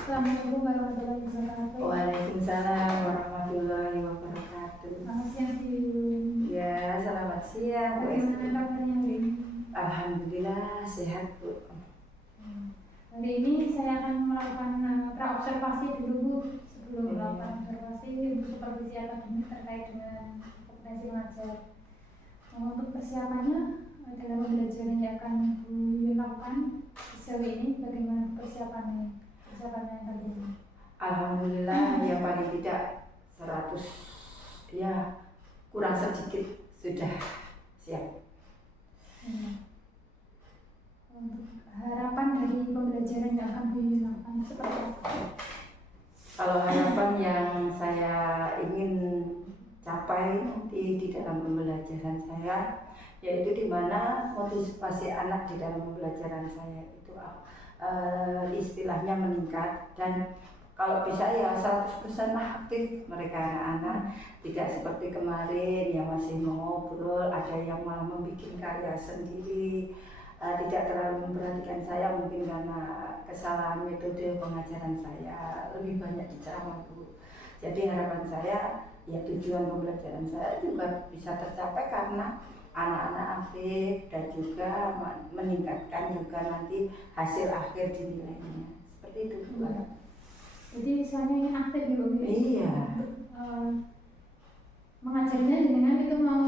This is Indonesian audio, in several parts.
Assalamualaikum warahmatullahi wabarakatuh. Waalaikumsalam warahmatullahi wabarakatuh. Selamat siang, Bu. Ya, selamat siang, Bu Bagaimana Esti. kabarnya hari ini? Alhamdulillah sehat, Bu. Hari ini saya akan melakukan praobservasi dulu, Bu. Sebelum melakukan observasi, Ibu supervisi akademik terkait dengan kompetensi mengajar. Untuk persiapannya dalam pembelajaran yang akan Bu lakukan sejauh ini, bagaimana persiapannya kali ini? Alhamdulillah, ya paling tidak 100, ya kurang sedikit sudah siap. Untuk harapan dari pembelajaran yang akan Bu lakukan seperti apa? Kalau harapan yang saya ingin capai nanti di dalam pembelajaran saya, yaitu di mana motivasi anak di dalam pembelajaran saya itu istilahnya meningkat, dan kalau bisa ya 100% lah aktif mereka anak-anak, tidak seperti kemarin yang masih mengobrol, ada yang malah membuat karya sendiri, tidak terlalu memperhatikan saya mungkin karena kesalahan metode pengajaran saya, lebih banyak diceramah Bu. Jadi harapan saya ya tujuan pembelajaran saya juga bisa tercapai karena anak-anak aktif dan juga meningkatkan juga nanti hasil akhir di nilainya. Seperti itu Bu. Jadi misalnya ingin aktif ya Bu? Iya. Mengajarnya dengan itu mau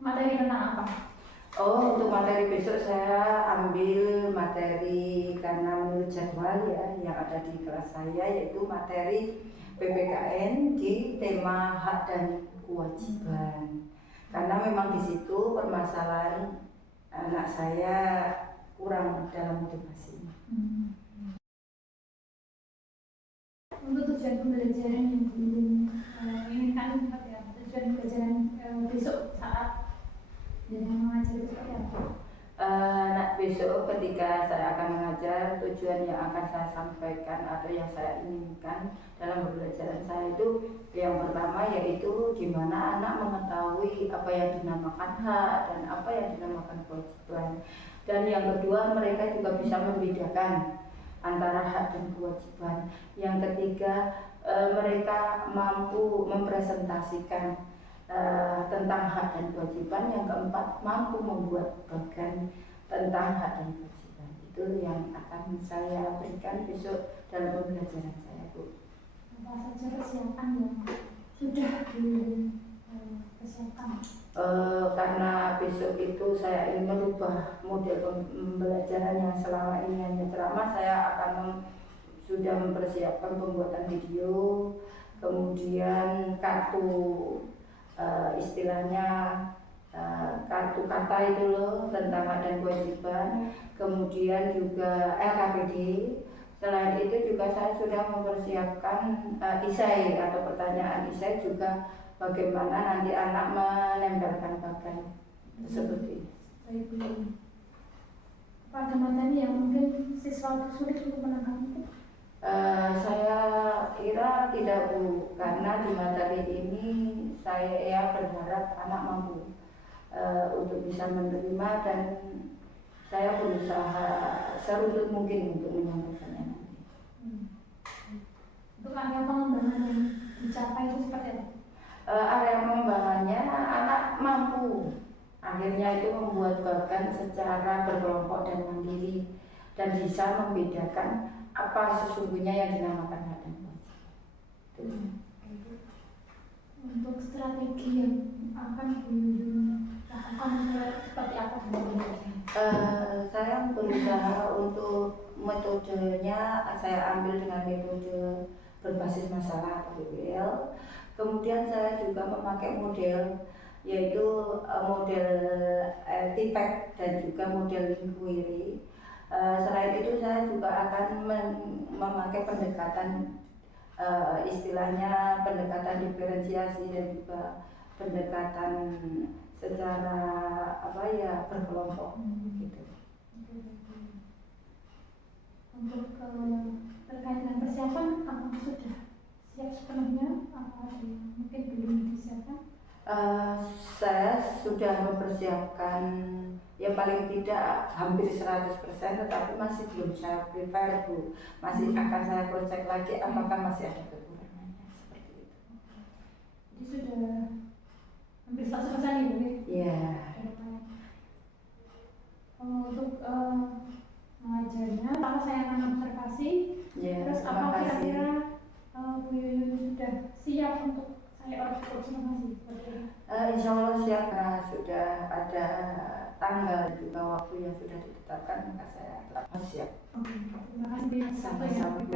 materi tentang apa? Oh, untuk materi besok saya ambil materi karena menurut jadwal ya yang ada di kelas saya, yaitu materi PPKN di tema hak dan kewajiban. Karena memang di situ permasalahan anak saya kurang dalam motivasinya. Untuk tujuan pembelajaran yang belum inginkan seperti apa? Tujuan pembelajaran besok saat dengan mengajar itu seperti apa? Besok ketika saya akan mengajar, tujuan yang akan saya sampaikan atau yang saya inginkan dalam pembelajaran saya itu yang pertama yaitu di mana anak mengetahui apa yang dinamakan hak dan apa yang dinamakan kewajiban, dan yang kedua mereka juga bisa membedakan antara hak dan kewajiban. Yang ketiga mereka mampu mempresentasikan tentang hak dan kewajiban. Yang keempat mampu membuat bagan tentang hak dan kewajiban. Itu yang akan saya berikan besok dalam pembelajaran saya Bu. Apa saja persiapan yang sudah dipersiapkan? Karena besok itu saya ingin merubah model pembelajaran yang selama ini hanya ceramah, saya akan sudah mempersiapkan pembuatan video, kemudian kartu istilahnya kartu kata itu loh tentang hak dan kewajiban, kemudian juga LKPD. Selain itu juga saya sudah mempersiapkan isai atau pertanyaan isai juga, bagaimana nanti anak menempelkan bagan seperti Baik Bu. Pada materi yang mungkin siswa sulit untuk menangkap? Saya kira tidak Bu, karena di materi ini saya berharap anak mampu untuk bisa menerima, dan saya berusaha serunut mungkin untuk menyampaikannya nanti. Untuk area pengembangan yang dicapai itu seperti apa? Area pengembangannya anak mampu akhirnya itu membuat bagan secara berkelompok dan mandiri, dan bisa membedakan apa sesungguhnya yang dinamakan hak dan kewajiban. Untuk strategi yang akan dilakukan seperti apa? Saya berusaha untuk metodenya, saya ambil dengan metode berbasis masalah atau BBL. Kemudian saya juga memakai model, yaitu model TPEC dan juga model inquiry. Selain itu saya juga akan memakai pendekatan istilahnya pendekatan diferensiasi dan juga pendekatan secara berkelompok gitu. Untuk terkait dengan persiapan, apakah sudah siap sepenuhnya? Apa ada yang mungkin belum disiapkan? Saya sudah mempersiapkan ya paling tidak hampir 100%, tetapi masih belum saya prepare Bu. Masih akan saya cek lagi apakah masih ada kekurangannya seperti itu. Jadi sudah hampir 100% ya Bu? Iya. Untuk mengajarnya, kalau saya akan observasi, Ya, terus terima apa kasih. kira-kira Bu Yuyun sudah siap untuk saya observasi seperti itu? Insya Allah siap, karena sudah ada tanggal juga waktu yang sudah ditetapkan, maka saya siap. Terima kasih. Sama-sama.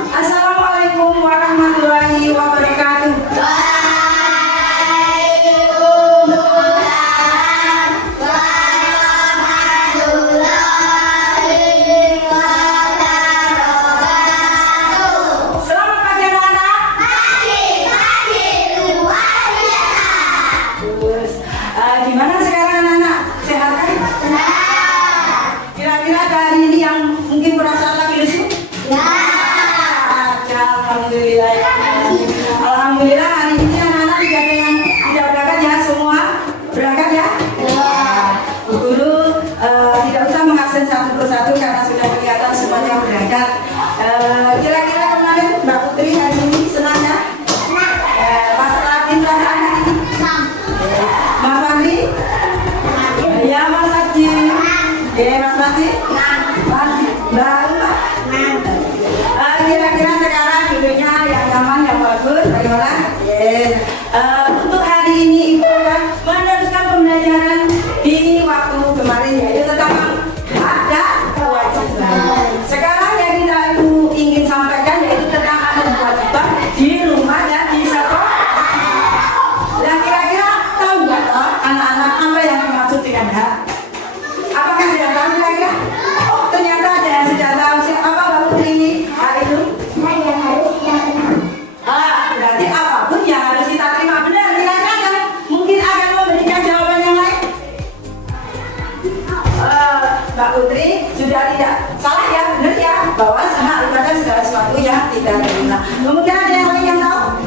Assalamualaikum warahmatullahi wabarakatuh. Selamat pagi anak-anak. Terus, gimana sekarang anak-anak? Sehat kan? Kira-kira ada hari ini yang mungkin perasaan lagi lesu? Alhamdulillah. Alhamdulillah hari ini anak-anak tidak berangkat ya semua? Berangkat ya? Bu Guru tidak usah mengabsen satu persatu karena sudah kelihatan semuanya berangkat. Kira-kira kemarin Mbak Putri hari ini senang ya? Mas Radin perasaan hari ini? Mas Fahri? Ya Mas Haji? Mas Mati? Baru Pak? Kira-kira sekarang duduknya yang nyaman, yang bagus, bagaimana? Untuk hari ini Ibu akan meneruskan pembelajaran di waktu kemarin, yaitu tentang hak dan kewajiban. Sekarang yang kita Ibu ingin sampaikan yaitu tentang hak dan kewajiban di rumah dan di sekolah. Nah, kira-kira tahu nggak anak-anak apa yang dimaksud dengan hak? Apakah ada yang tahu kira-kira? Oh, ternyata ada yang sudah tahu. Apa Mbak Putri hak itu? Berarti apapun yang harus kita terima. Benar, kira-kira kan? Mungkin akan memberikan jawaban yang lain. Mbak Putri sudah tidak salah ya, benar ya, bahwa hak itu adalah segala sesuatu yang tidak terima. Kemudian ada yang lain yang tahu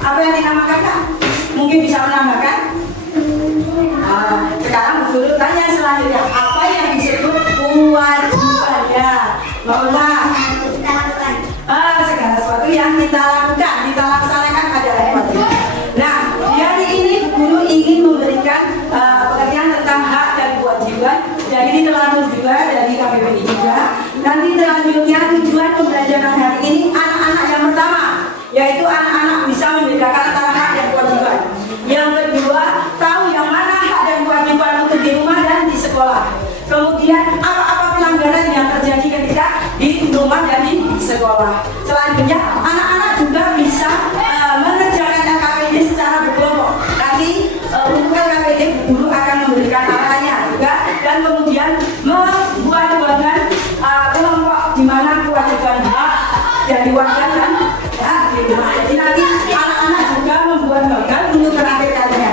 apa yang dinamakan hak? Mungkin bisa menambahkan? Sekarang Bu Guru tanya selanjutnya, apa yang disebut kewajibannya? Maulah segala sesuatu yang kita lakukan, kita laksanakan adalah kewajiban. Nah, di hari ini Bu Guru ingin memberikan pengertian tentang hak dan kewajiban. Jadi ini terlanjur juga dari KPPI juga. Nanti selanjutnya tujuan pembelajaran hari ini anak-anak yang pertama, yaitu anak-anak bisa membedakan antara hak dan kewajiban. Yang kedua, tahu yang mana hak dan kewajiban untuk di rumah dan di sekolah. Kemudian apa-apa pelanggaran yang terjadi ketika di rumah dan di sekolah. Selanjutnya anak-anak juga bisa mengerjakan LKPD secara berkelompok. Nanti untuk LKPD guru akan memberikan arahannya juga, dan kemudian membuat kelompok di mana kewajiban hak dan diwajibkan ya di rumah. Jadi nanti anak-anak juga membuat bagan untuk terakhir-akhirnya.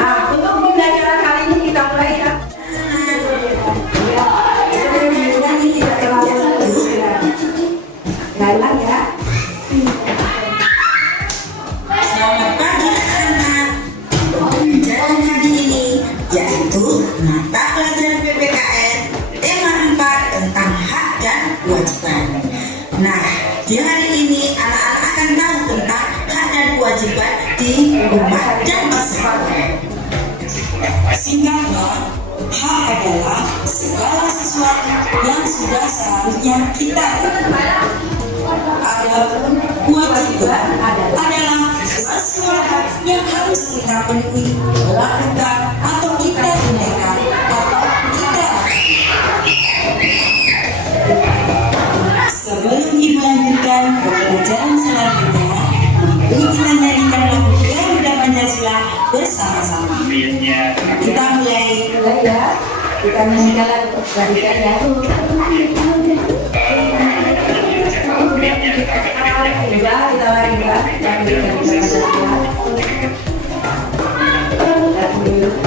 Nah, untuk pembelajaran kali ini kita mulai ya. Jalan ya. Selamat pagi anak-anak. Pembelajaran hari ini yaitu mata pelajaran PPKN tema 4 tentang hak dan kewajiban. Nah, di hari ini anak-anak akan tahu tentang hak dan kewajiban di rumah dan di sekolah. Singkatnya, hak adalah segala sesuatu yang sudah seharusnya kita lakukan. Adapun kewajiban adalah sesuatu yang harus kita penuhi, lakukan, atau kita tunaikan, atau kita sebelum Ibu lanjutkan ke pelajaran selanjutnya, mari kita nyanyikan lagu Garuda Pancasila bersama-sama. Kita mulai Ya, kita meninggal berikan ya. Kita lagi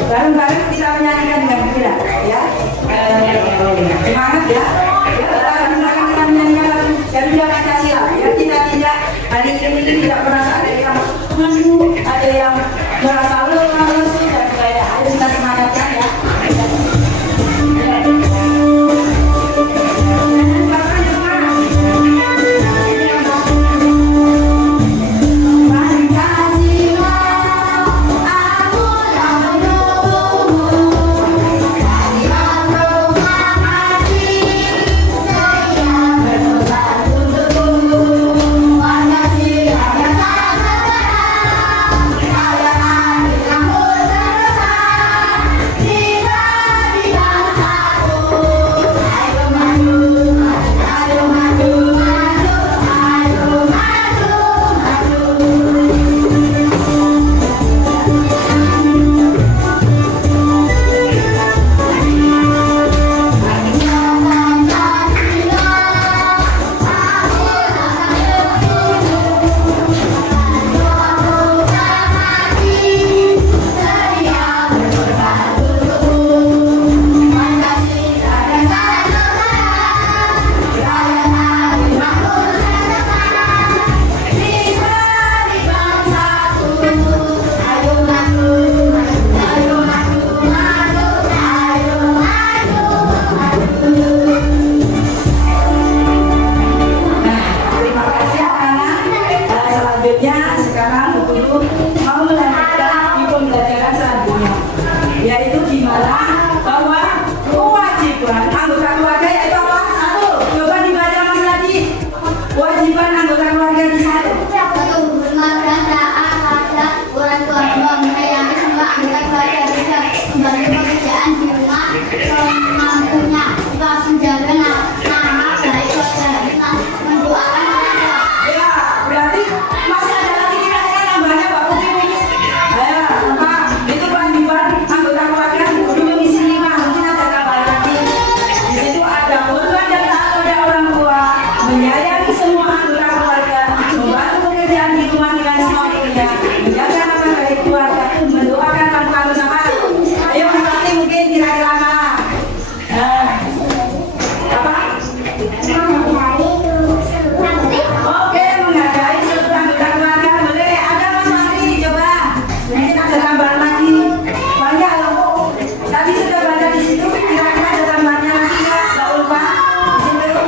bareng-bareng kita menyanyikan dengan gembira ya.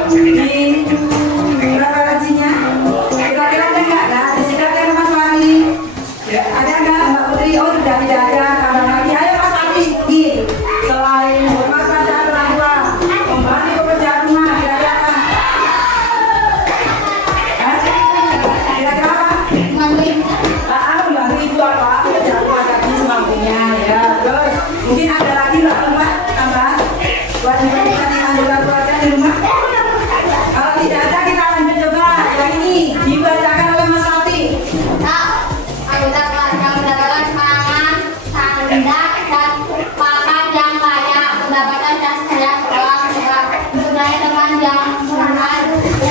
Ini berapa lajinya? Kira-kira ada nggak? Nah, di sini ada Mas Fahri. Ya, ada nggak Mbak Putri? Oh, sudah tidak ada. Tambah lagi. Ayo Mas Fahri. Selain hormat pada orang tua, membantu pekerjaan rumah, kira-kira apa? Hah? Kira-kira apa? Membantu ibu apa? Pekerjaan rumah tadi semampunya ya. Terus mungkin ada lagi Mbak Mbak tambah buat kita anggota keluarga di rumah. Kalau tidak ada kita lanjut coba yang ini dibacakan oleh Mas Ati. Anggota keluarga mendapatkan pangan, sandang, dan pakan yang layak, mendapatkan jas yang sekolah murah, mempunyai teman yang berkenan,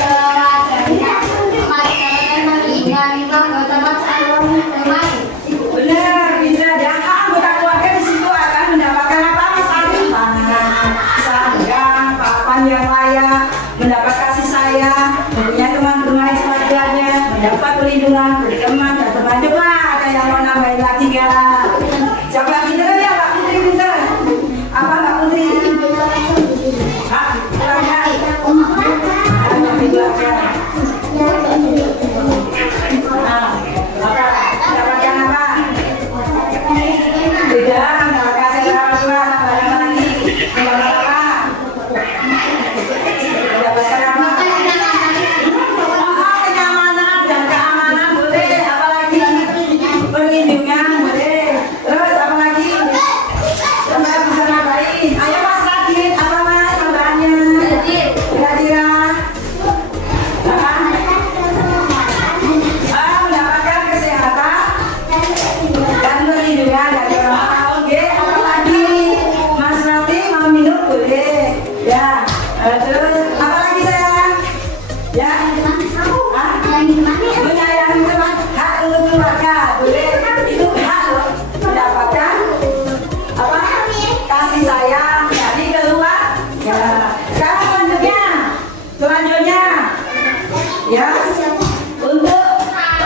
keluarganya, mendapatkan pendidikan, teman teman. Benar, bisa yang anggota keluarga di situ akan mendapatkan apa Mas Ati? Pangan, sandang, papan yang layak, mendapat kasih sayang, mempunyai teman bermain seadanya, mendapat perlindungan, berteman dan teman. Coba ada yang mau nambahin lagi nggak? Siapa yang pintar ya Mbak Putri pintar? Apa Mbak Putri? Hah? Kurang ya? Mbak Putri aja. Nah, apa? Mendapatkan apa? Tidak, mendapatkan secara dua, tambah lagi. Mendapatkan apa? Mendapatkan apa? Kenyamanan dan keamanan boleh, apalagi perlindungan boleh. Terus apa lagi? Tambah bisa nambahin. Ayo Mas Radit, apa Mas tambahannya? Kira-kira? Mendapatkan kesehatan dan perlindungan dari orang tua. Oke, apa lagi? Mas Rati mau minum boleh. Ya. Terus apa lagi sayang? Ya. Menyayangi teman, hak untuk keluarga boleh. Itu hak loh. Mendapatkan apa? Kasih sayang dari keluarga. Ya. Sekarang selanjutnya, ya untuk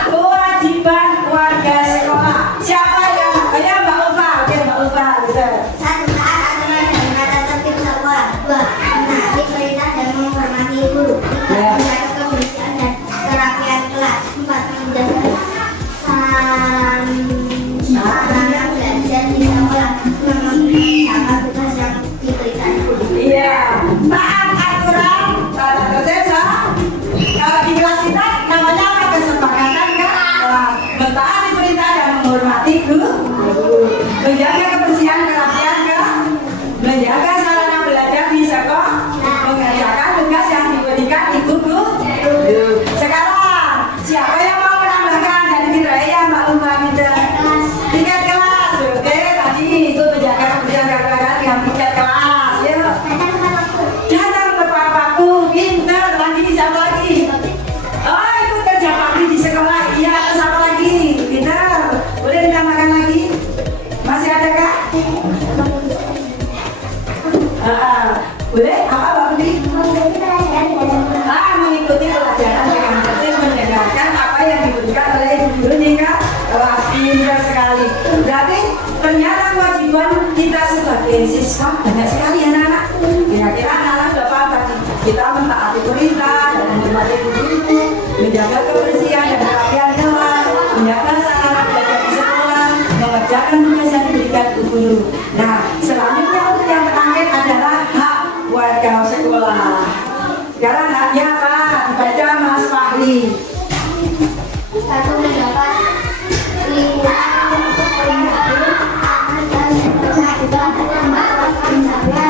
kewajiban warga sekolah. Siapa yang? Ya Mbak Ufa. Oke Mbak Ufa. Gitu. Satu, taat aturan dan tata tertib sekolah. Dua, menaati perintah dan menghormati guru. Tiga, menjaga kebersihan dan kerapian kelas. Empat, menjaga sarana belajar di sekolah. Memenuhi tugas yang diberikan guru. Iya. Taat aturan, tata tertib. Kalau di kelas kita namanya apa? Kesepakatan kan? Mentaati perintah dan menghormati guru. Menjaga kebersihan kerapian kan? Menjaga sarana belajar di sekolah. Mengerjakan tugas yang diberikan ibu guru. Sekarang siapa yang mau menambahkan dari Diraya Mbak Umar Minta? Tiket kelas, oke tadi itu menjaga kebersihan kerapian dengan tiket kelas. Yuk. Datang tepat waktu, pintar, lagi siapa lagi? Oh itu kerja bakti di sekolah, iya terus apa lagi? Pintar, boleh ditambahkan lagi? Masih ada kah? Boleh? Apa Mbak Putri? Mengikuti pelajaran dengan tertib, mendengarkan apa yang diberikan oleh ibu guru hingga kelas. Pintar sekali. Berarti ternyata kewajiban kita sebagai siswa banyak sekali anak-anak. Kira-kira anak-anak sudah paham tadi. Kita mentaati perintah dan menghormati guru, menjaga kebersihan dan kerapian kelas, menjaga sarana belajar di sekolah, mengerjakan tugas yang diberikan guru. Nah, selanjutnya untuk yang terakhir adalah hak warga sekolah. Sekarang haknya apa? Dibaca Mas Fahri. Satu, mendapat lingkungan untuk melindungi anak dan kedua, menjaga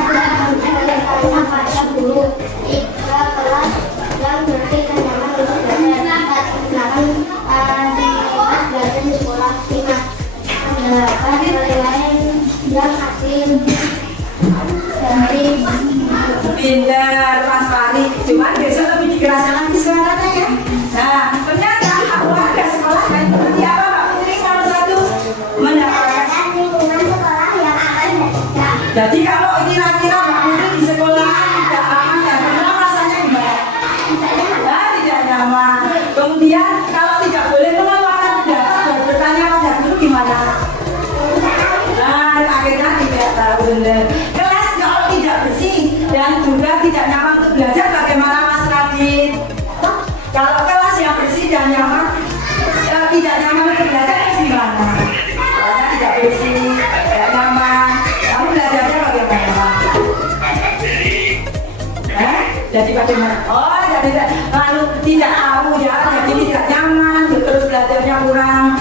pada guru. Tiga, kelas yang bersih dan nyaman untuk belajar. Empat, melakukan aktivitas belajar di sekolah. Lima, delapan, lain yang asing dari Pintar Mas Fahri. Cuman besok lebih dikeraskan lagi suaranya ya. Nah, ternyata hak warga sekolah kan seperti apa Mbak Putri? Nomor satu, mendapatkan. lingkungan sekolah yang aman dan sehat. Jadi kalau kira-kira Mbak Putri di sekolah tidak aman ya, karena rasanya gimana? Tidak nyaman. Kemudian kalau tidak boleh mengeluarkan pendapat dan bertanya pada guru gimana? Nah, akhirnya tidak tahu benar. Kelas kalau tidak bersih dan juga tidak nyaman untuk belajar, bagaimana Mas Kalau kelas yang bersih dan nyaman, tidak nyaman untuk belajar harus gimana? Kalau tidak bersih, tidak nyaman, kamu belajarnya bagaimana? Jadi bagaimana? Oh, jadi lalu tidak tahu ya, jadi tidak nyaman, terus belajarnya kurang,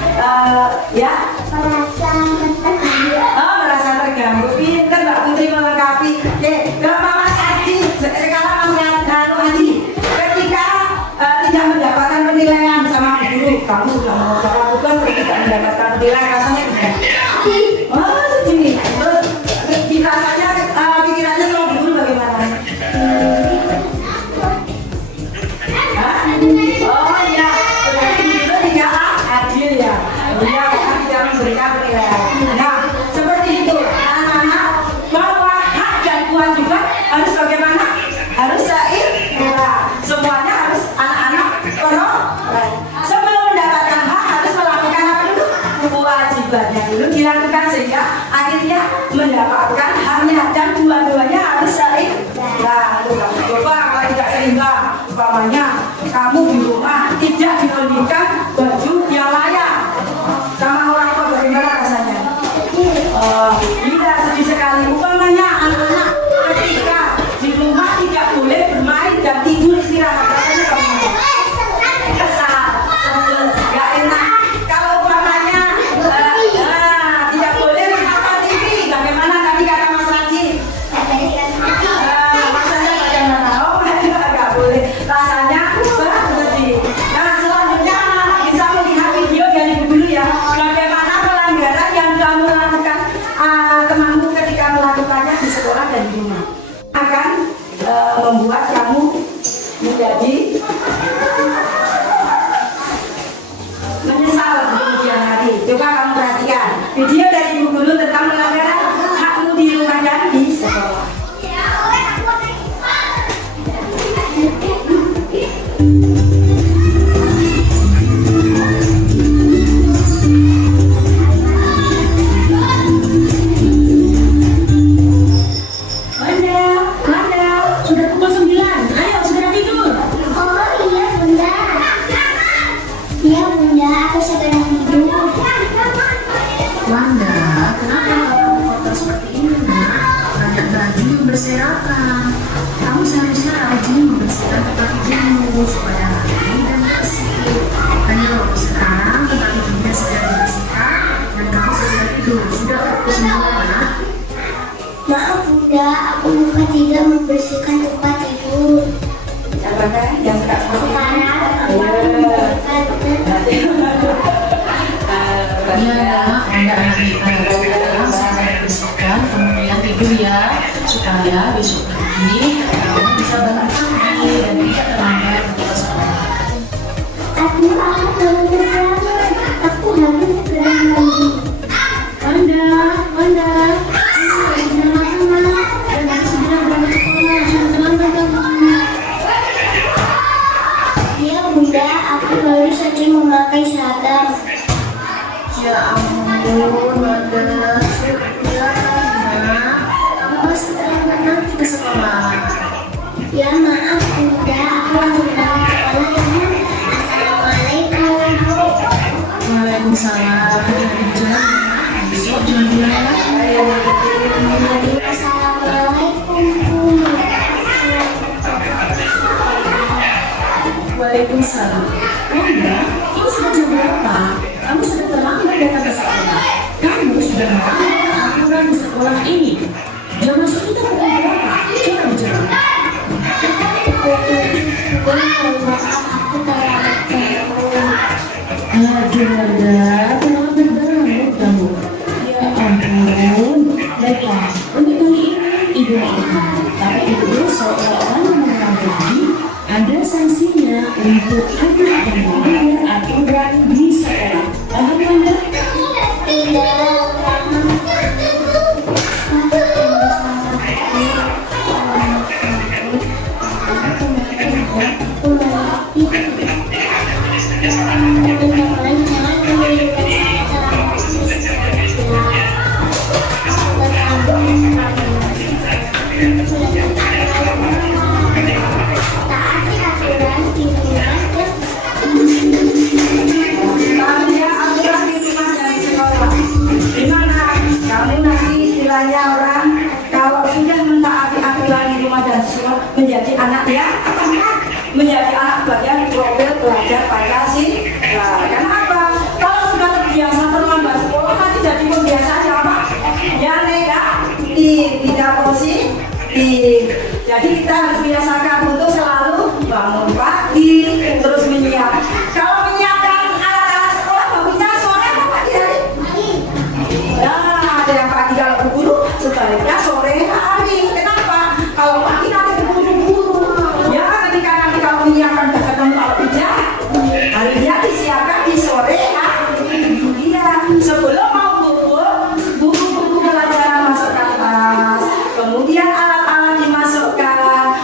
ya? Merasa terganggu. Pintar Mbak Putri melengkapi. Kalau Mama Sadi, sekarang Mas Adi, ketika tidak mendapatkan penilaian sama guru, kamu sudah mau cara tugas terus tidak mendapatkan penilaian, rasanya gimana? Oh, segini. Terus rasanya, pikirannya sama guru bagaimana? Oh iya, berarti itu tidak adil ya. Dia akan tidak memberikan penilaian. Nah, seperti itu anak-anak, bahwa hak dan kewajiban harus bagaimana? Harus seimbang. Semuanya harus anak-anak penuh. Sebelum mendapatkan hak harus melakukan apa dulu? Kewajibannya dulu dilakukan sehingga akhirnya mendapatkan haknya, dan dua-duanya harus seimbang. Nah, itu kamu coba kalau tidak seimbang, umpamanya kamu di rumah tidak dibelikan baju yang layak sama orang tua, bagaimana rasanya? Iya, sedih sekali. Umpamanya anak-anak ketika di rumah tidak boleh bermain dan tidur istirahat, rasanya bagaimana? Kesal, sebel, gak enak. Kalau umpamanya tidak boleh menonton TV, bagaimana tadi kata Mas Raji? Rasanya bagaimana? Oh, gak boleh. Rasanya sedih. Nah, selanjutnya anak-anak bisa melihat video dari guru ya. Bagaimana pelanggaran yang kamu lakukan, temanmu ketika melakukannya di sekolah dan di rumah akan membuat kamu menjadi menyesal di kemudian hari. Coba kamu perhatikan video dari ibu guru tentang pelanggaran hakmu di rumah dan di sekolah. Sudah pukul 9, ayo segera tidur. Oh iya bunda. Iya bunda, aku segera tidur. Wanda, kenapa kamu kotor seperti ini, nak? Banyak baju yang berserakan. Kamu seharusnya rajin membersihkan tempat tidurmu supaya rapi dan bersih. Ayo, sekarang tempat tidurnya segera dibersihkan dan kamu segera tidur. Sudah pukul 9, nak. Maaf bunda, aku lupa tidak membersihkan tempat tidur. Apakah yang tak Sekarang aku akan membersihkan. Iya, Anda anak kita sekarang saya bersihkan, kemudian tidur ya, supaya besok pagi kamu bisa bangun pagi dan tidak terlambat untuk ke sekolah. Aku harus berangkat. Aku harus segera mandi. Wanda, ayo segera makan dan harus segera berangkat sekolah, jangan terlambat kamu. Iya bunda, aku baru saja memakai seragam. Ya ampun, Wanda, sudah kelihatan nak, kamu pasti terlambat nanti ke sekolah. Ya maaf bunda, aku langsung berangkat sekolah ya bunda. Assalamualaikum. Waalaikumsalam, hati-hati di jalan ya, besok jangan bilang lagi. Aduh, assalamualaikum. Waalaikumsalam. Wanda, ini sudah jam berapa? Kamu sudah terlambat datang ke sekolah. Kamu sudah melanggar aturan di sekolah ini. Jam masuk kita pukul berapa? Coba dijawab. Aduh Wanda, terlambat banget kamu. Ya ampun. Baiklah, untuk kali ini ibu maafkan. Tapi ibu besok kalau kamu mengulang lagi, ada sanksinya untuk anak yang melanggar aturan di sekolah. Paham Wanda? Taati aturan di rumah dan menjadi anak bagian profil pelajar Pancasila. Karena apa? Kalau sudah terbiasa terlambat sekolah nanti jadi kebiasaan apa? Ya nega tidak posisi. Jadi kita harus biasakan untuk selalu bangun pagi, terus menyiapkan. Kalau menyiapkan alat-alat sekolah, bangunnya sore apa pagi hari? Nah, ada yang pagi kalau berburu, sebaliknya sore hari. Kenapa? Kalau pagi nanti berburu-buru. Ya, ketika nanti kalau menyiapkan dagangan kalau tidak, harinya disiapkan di sore hari. Iya, sebelum mau bubuk, buku-buku pelajaran masukkan tas, kemudian alat-alat dimasukkan,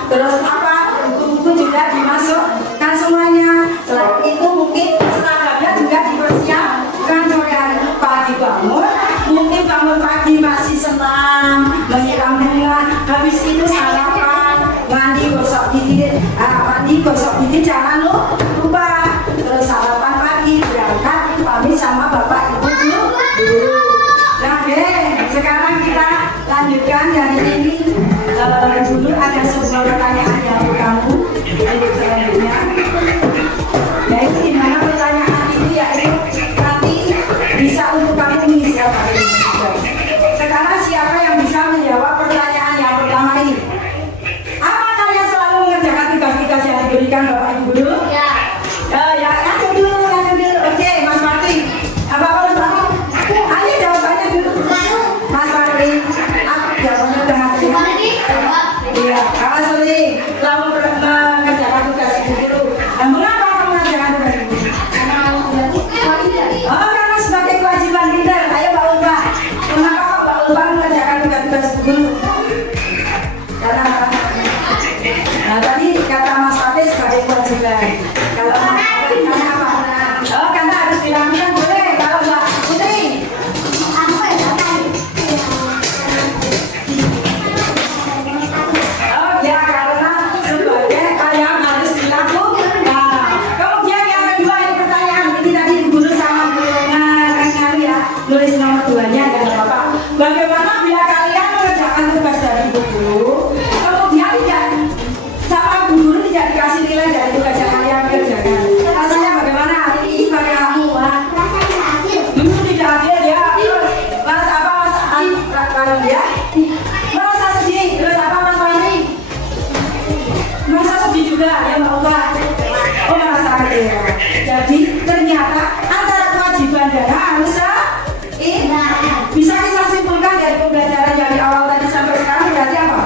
terus apa? Buku-buku juga dimasukkan semuanya. Selain itu mungkin seragamnya juga dipersiapkan sore hari. Pagi bangun, mungkin bangun pagi masih senang menyiram bunga, habis itu sarapan, mandi gosok gigi jangan lupa, terus sarapan pagi berangkat pamit sama bapak ibu dulu. Nah sekarang kita lanjutkan dari ini. Dulu ada sebuah pertanyaan yang kamu selanjutnya, yaitu dimana pertanyaan itu yaitu nanti bisa untuk kamu mengisi apa ini. Sekarang siapa yang bisa menjawab pertanyaan yang pertama ini? Apa kalian selalu mengerjakan tugas-tugas yang diberikan bapak ibu guru? Ya. Ya, yang dulu. Oke, Mas Marti. Apa Mas Marti? Ayo jawabannya dulu. Mas Marti. Jawabannya udah hati. Iya, kalau sering selalu mengerjakan tugas ibu guru. Nah, mengapa kamu mengerjakan tugas ibu guru? Oh, karena sebagai kewajiban kita. Ayo Mbak Ulfa. Mengapa Mbak Ulfa mengerjakan tugas-tugas ibu guru? Karena apa? Nah, tadi kata Mas Fatih sebagai kewajiban. Kalau karena apa? Oh, karena harus dilakukan boleh. Kalau Mbak Putri? Oh ya, karena sebagai yang harus dilakukan. Nah, kemudian yang kedua ini pertanyaan ini tadi guru sama kan ya, nulis nomor 2-nya dan apa? Bagaimana bila kalian mengerjakan tugas dari ibu guru, kemudian tidak sama guru tidak dikasih nilai dari tugas yang kalian kerjakan? Rasanya bagaimana? Ini bagi kamu, tidak adil ya. Mas apa Mas ya? Merasa sedih. Terus apa Mas Fahri? Merasa sedih juga ya Mbak Ulfa. Oh, merasa kecewa. Jadi ternyata antara kewajiban dan harus bisa kita simpulkan dari pembelajaran dari awal tadi sampai sekarang berarti apa?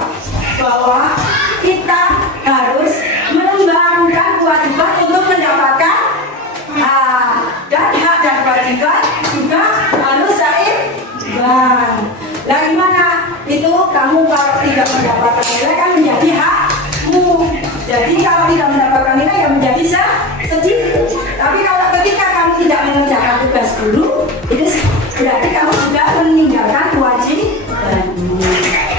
Bahwa kita harus melakukan kewajiban untuk mendapatkan dan hak dan kewajiban juga harus seimbang. Nah, gimana? Itu kamu kalau tidak mendapatkan nilai kan menjadi hakmu. Jadi kalau tidak mendapatkan nilai ya menjadi sedih. Tapi kalau ketika kamu tidak mengerjakan tugas guru, itu berarti kamu sudah meninggalkan kewajiban.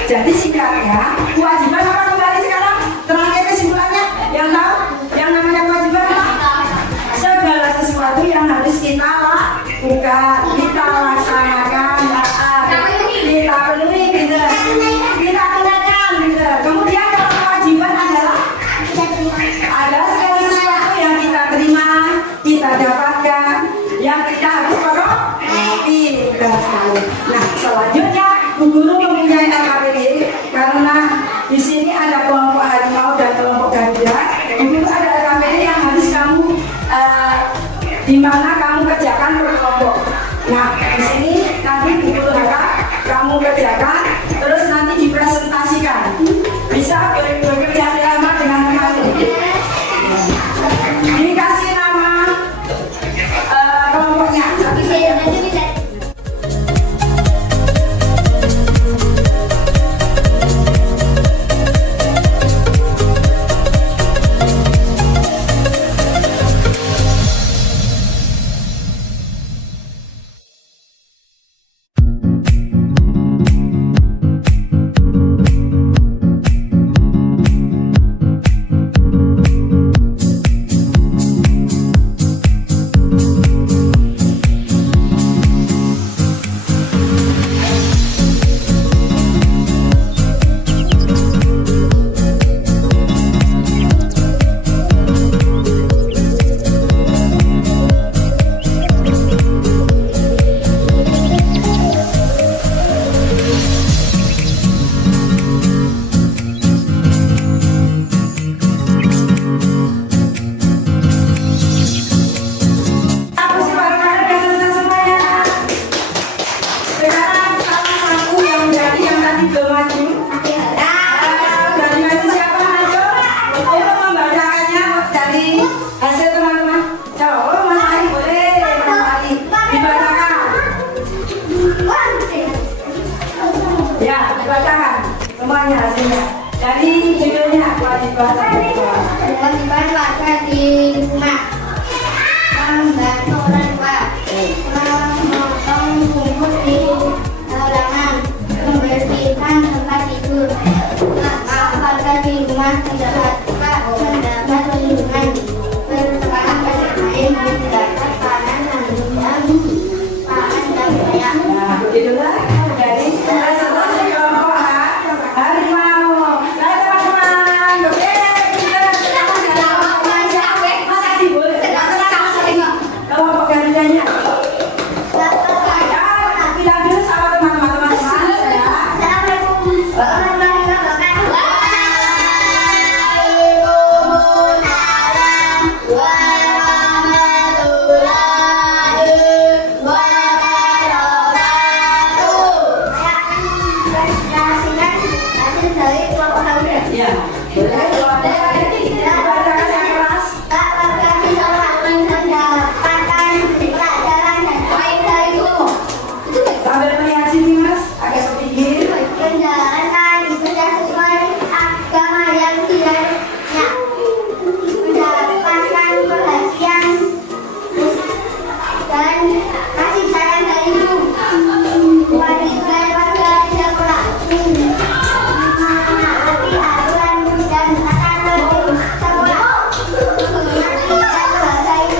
Jadi singkatnya, kewajiban apa kembali sekarang? Terakhir kesimpulannya, yang tahu? Yang namanya kewajiban apa? Segala sesuatu yang harus kita lakukan, kita laksanakan, kita penuhi, kita tunaikan, Kemudian kalau kewajiban adalah segala sesuatu yang kita terima, kita dapatkan, yang kita harus perhati. Nah, selanjutnya Bu Guru mempunyai LKPD karena di sini ada kelompok harimau dan kelompok gajah. Bu Guru ada LKPD yang harus kamu di mana kamu kerjakan per kelompok. Nah, di sini nanti Bu Guru harap kamu kerjakan, terus nanti dipresentasikan. Bisa bekerja sama dengan teman-teman. Dikasih nama kelompoknya. kewajiban orang tua? Kewajiban warga di rumah membantu orang tua, memotong rumput di halaman, membersihkan tempat tidur. Warga di rumah mendapat perlindungan, bersekarang pada lain mendapat pangan dan banyak. Nah, begitulah jadi seterusnya kelompok harimau. Nah, teman-teman, oke, kita masa boleh kelompok garudanya. Bilang dulu sama teman-teman ya. Ya, boleh kalau ada dibacakan yang keras. Sambil melihat sini Mas, agak sepinggir. Kasih saran dari ibu. Kewajiban warga di sekolah. Menaati aturan dan tata tertib sekolah. Mengajarkan bahasa ibu.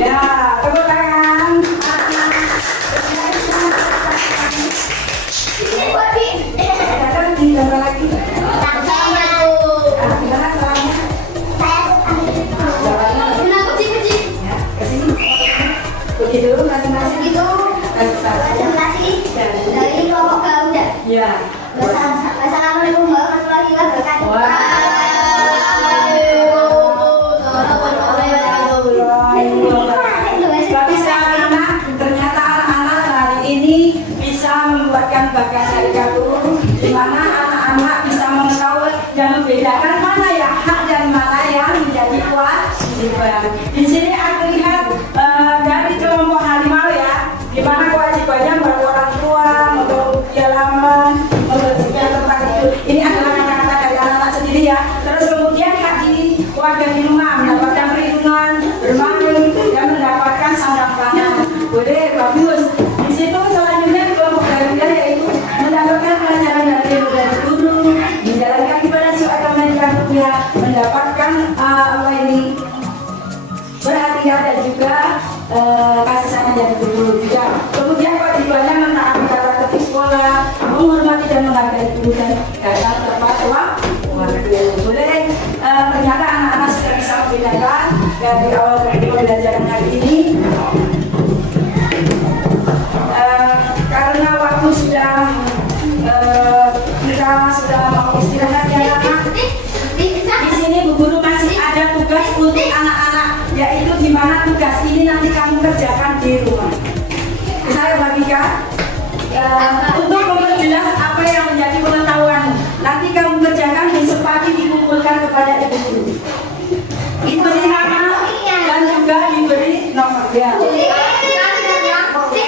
Ya, tepuk tangan. Ada di gambar lagi. Gimana caranya? Ya, ke sini. Begitu masing-masing itu. Presentasi dari kelompok Garuda. Ya. Wassalamualaikum warahmatullahi wabarakatuh. Bagus anak-anak, ternyata anak-anak hari ini bisa membuatkan bagas dari kartun, di mana anak-anak bisa mengetahui dan membedakan mana yang hak dan mana yang menjadi kewajiban. Di sini aku lihat dari kelompok harimau ya, di mana kewajibannya membantu orang tua, membantu di halaman, membersihkan tempat itu. Ini adalah kata-kata dari anak-anak sendiri ya. Terus kemudian hak di warga di rumah mendapatkan perlindungan, bermain dan mendapatkan sandang pangan. Boleh, bagus. Di situ selanjutnya di kelompok Garuda yaitu mendapatkan pelajaran dari guru, menjalankan ibadah suatu menjalankannya, mendapatkan perhatian dan juga kasih sayang dari guru juga. Kemudian kewajibannya mentaati tata tertib sekolah, menghormati dan menghargai guru dan datang tepat waktu. Boleh, ternyata anak-anak sudah bisa membedakan dari awal dari pembelajaran hari ini. Karena waktu sudah kita sudah mau istirahat ya anak. Di sini Bu Guru masih ada tugas untuk anak-anak, yaitu di mana tugas ini nanti kamu kerjakan di rumah. Saya bagikan untuk memperjelas apa yang menjadi pengetahuan. Nanti kamu kerjakan besok pagi dikumpulkan kepada Ibu Guru. Diberi nama dan juga diberi nomor ya.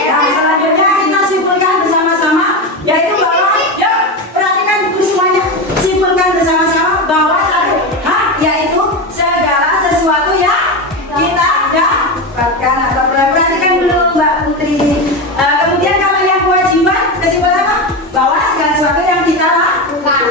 Nah, selanjutnya kita simpulkan bersama-sama, yaitu bahwa, yuk perhatikan Ibu semuanya, simpulkan bersama-sama bahwa satu hak yaitu segala sesuatu yang kita dapatkan atau perhatikan dulu Mbak Putri. Kemudian kalau yang kewajiban, kesimpulan apa? Bahwa segala sesuatu yang kita lakukan,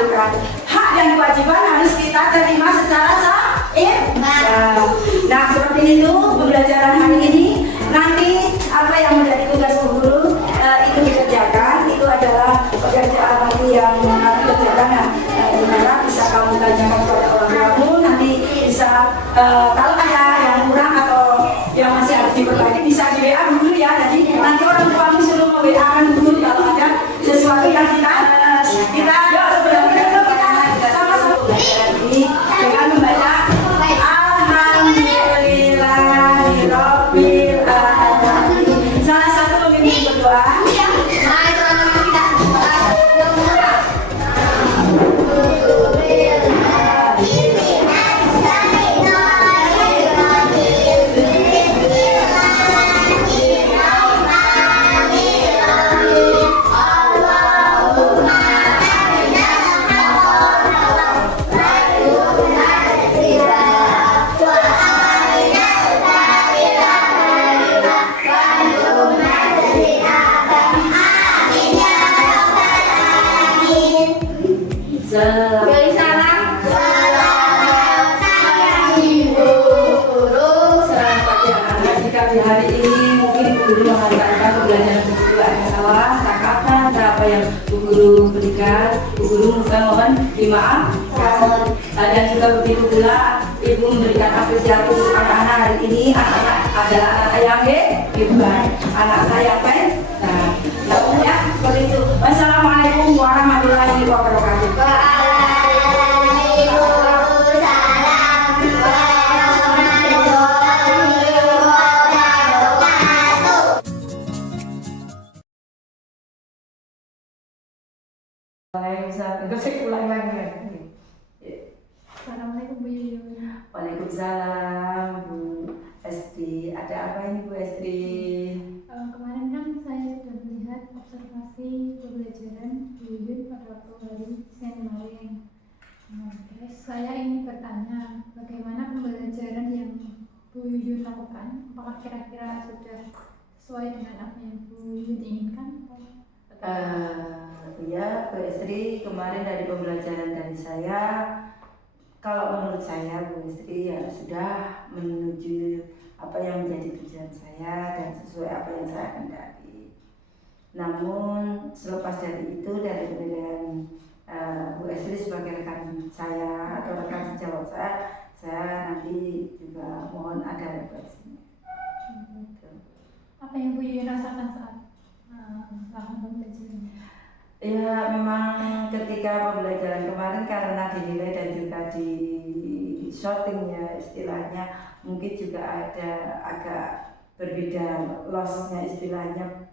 hak dan kewajiban harus kita terima secara seimbang. Nah, seperti itu pembelajaran hari ini. Nanti apa yang menjadi tugas Bu Guru itu dikerjakan. Itu adalah pekerjaan nanti yang nanti kerjakan. Dimana bisa kamu tanyakan kepada orang kamu. Nanti bisa kalau ada yang kurang atau yang masih harus diperbaiki bisa di WA Bu Guru ya. Jadi nanti orang tuamu suruh WA-kan Bu Guru kalau ada sesuatu yang kita yuk sebelum kita sama-sama belajar lagi dengan membaca Alhamdulillahirabbil alamin. Salah satu pemimpin berdoa. Beri salam. Selamat pagi anak-anak. Jika di hari ini mungkin Bu Guru mengatakan pembelajaran Bu Guru ada salah, tak kata, tak apa yang Bu Guru berikan, Bu Guru mohon dimaafkan. Dan juga begitu pula Ibu memberikan apresiasi untuk anak-anak hari ini. Anak-anak adalah anak-anak yang hebat, anak-anak yang pintar. Namun ya seperti itu. Wassalamualaikum warahmatullahi wabarakatuh. Waalaikumsalam. Gosip ulang lagi ya. Assalamualaikum Bu Yuyun. Waalaikumsalam Bu Estri. Ada apa ini Bu Estri? Kemarin kan saya sudah melihat observasi pembelajaran Bu Yuyun pada waktu hari Senin kemarin. Nah, terus saya ingin bertanya, bagaimana pembelajaran yang Bu Yuyun lakukan? Apakah kira-kira sudah sesuai dengan apa yang Bu Yuyun inginkan? Ya Bu Estri, kemarin dari pembelajaran dari saya, kalau menurut saya Bu Estri ya sudah menuju apa yang menjadi tujuan saya dan sesuai apa yang saya kendaki. Namun selepas dari itu, dari penilaian Bu Estri sebagai rekan saya atau rekan sejawat saya nanti juga mohon ada refleksinya. Apa yang Bu Yuyun rasakan saat melakukan pembelajaran? Ya memang ketika pembelajaran kemarin karena dinilai dan juga di shorting ya istilahnya, mungkin juga ada agak berbeda lossnya istilahnya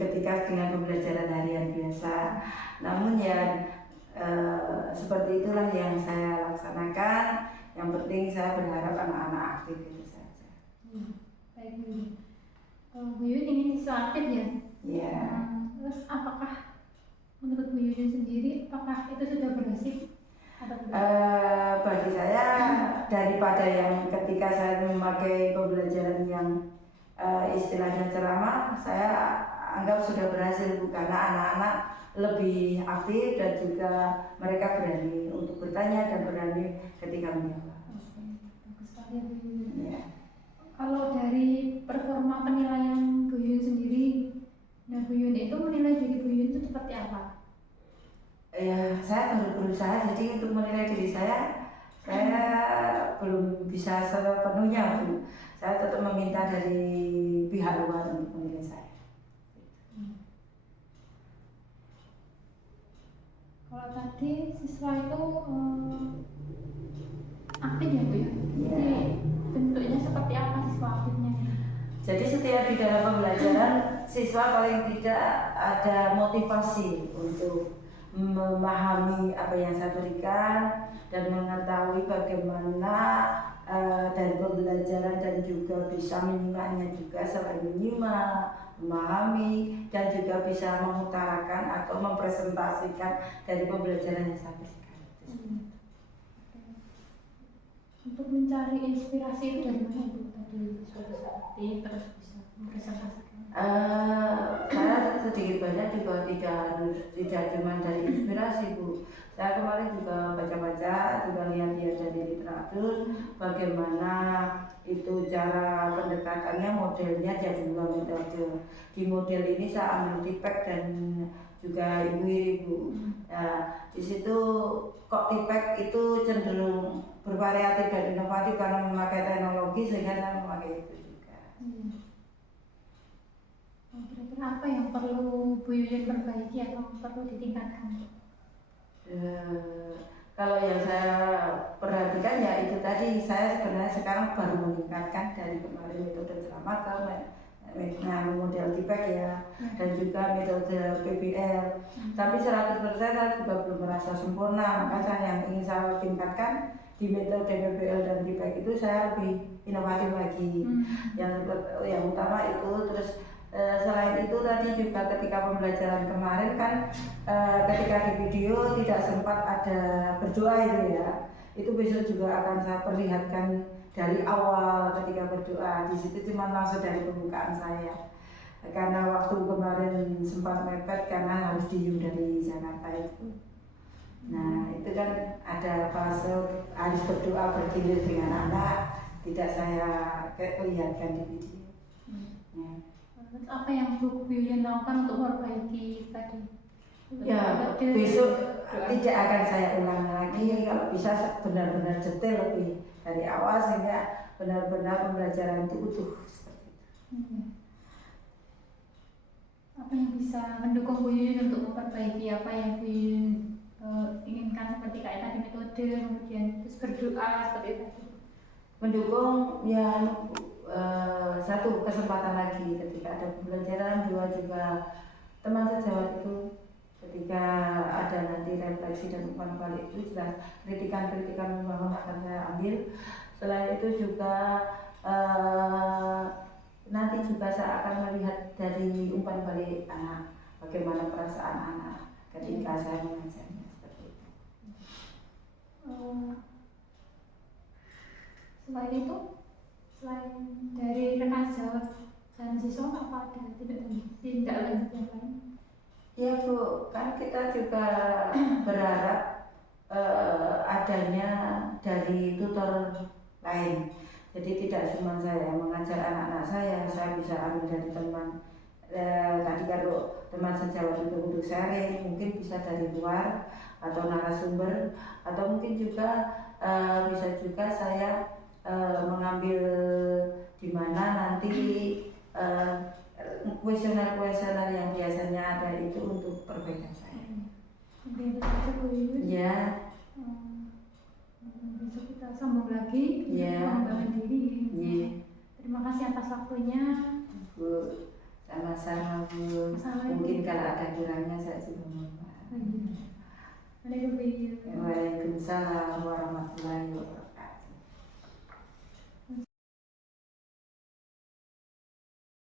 ketika dengan pembelajaran harian biasa. Namun ya seperti itulah yang saya laksanakan. Yang penting saya berharap anak-anak aktif itu saja. Baik Bu. Bu Yuyun ingin siswa aktif ya? Ya. Terus apakah menurut Bu Yuyun sendiri, apakah itu sudah berhasil atau tidak? Bagi saya daripada yang ketika saya memakai pembelajaran yang istilahnya ceramah, saya anggap sudah berhasil karena anak-anak lebih aktif dan juga mereka berani untuk bertanya dan berani ketika menjawab. Bagus sekali Bu Yuyun. Ya. Kalau dari performa penilaian Bu Yuyun sendiri, nah Bu Yuyun itu menilai diri Bu Yuyun itu seperti apa? Ya, saya baru berusaha, jadi untuk menilai diri saya belum bisa sepenuhnya Bu. Saya tetap meminta dari pihak luar untuk menilai saya. Kalau tadi siswa itu aktif ya Bu ya? Iya. Jadi bentuknya seperti apa siswa aktifnya? Jadi setiap di dalam pembelajaran siswa paling tidak ada motivasi untuk memahami apa yang saya berikan dan mengetahui bagaimana dari pembelajaran dan juga bisa menyimaknya juga, selain menyimak, memahami dan juga bisa mengutarakan atau mempresentasikan dari pembelajaran yang saya berikan. Untuk mencari inspirasi itu dari mana Bu? Tadi sudah aktif terus bisa mempresentasikan. Saya sedikit banyak juga tidak cuma dari inspirasi Bu. Saya kemarin juga baca-baca, juga lihat-lihat dari literatur bagaimana itu cara pendekatannya, modelnya dan juga metode. Di model ini saya ambil tipek dan juga ibu-ibu. Di situ kok tipek itu cenderung bervariatif dan inovatif karena memakai teknologi, sehingga saya memakai itu juga. Kira-kira apa yang perlu Bu Yuyun perbaiki atau perlu ditingkatkan? Kalau yang saya perhatikan ya itu tadi, saya sebenarnya sekarang baru meningkatkan dari kemarin metode ceramah ke model tipek ya, dan juga metode PBL. Tapi 100% saya juga belum merasa sempurna, maka saya yang ingin saya tingkatkan di metode PBL dan tipek itu saya lebih inovatif lagi. Yang utama itu. Terus selain itu tadi juga ketika pembelajaran kemarin kan ketika di video tidak sempat ada berdoa itu ya, itu besok juga akan saya perlihatkan dari awal ketika berdoa. Di situ cuma langsung dari pembukaan saya karena waktu kemarin sempat mepet karena harus diem dari Jakarta itu. Nah itu kan ada fase harus berdoa bergilir dengan anak, tidak saya perlihatkan di video. Ya. Terus apa yang Bu Yuyun lakukan untuk memperbaiki tadi? Ya, besok tidak akan saya ulang lagi. Kalau bisa benar-benar detail lebih dari awal sehingga benar-benar pembelajaran itu utuh seperti itu. Apa yang bisa mendukung Bu Yuyun untuk memperbaiki apa yang Bu Yuyun inginkan, seperti kayak tadi metode, kemudian terus berdoa seperti itu? Mendukung ya satu kesempatan lagi ketika ada pembelajaran, dua juga teman sejawat itu ketika ada nanti refleksi dan umpan balik itu jelas kritikan-kritikan membangun akan saya ambil. Selain itu juga nanti juga saya akan melihat dari umpan balik anak bagaimana perasaan anak ketika saya mengajarnya seperti itu. Selain itu, selain dari rekan sejawat dan siswa, apa ada tindak lanjut yang lain? Ya Bu, kan kita juga berharap adanya dari tutor lain. Jadi tidak cuma saya mengajar anak-anak saya bisa ambil dari teman. Tadi kalau teman sejawat untuk sharing, mungkin bisa dari luar atau narasumber, atau mungkin juga bisa juga saya mengambil di mana nanti kuesioner yang biasanya ada itu untuk perbaikan saya. Mungkin itu saja Bu Yuyun. Ya. Besok kita sambung lagi pengembangan diri. Terima kasih atas waktunya. Bu, sama-sama Bu. Mungkin kalau ada kurangnya saya juga mohon maaf. Waalaikumsalam. Waalaikumsalam.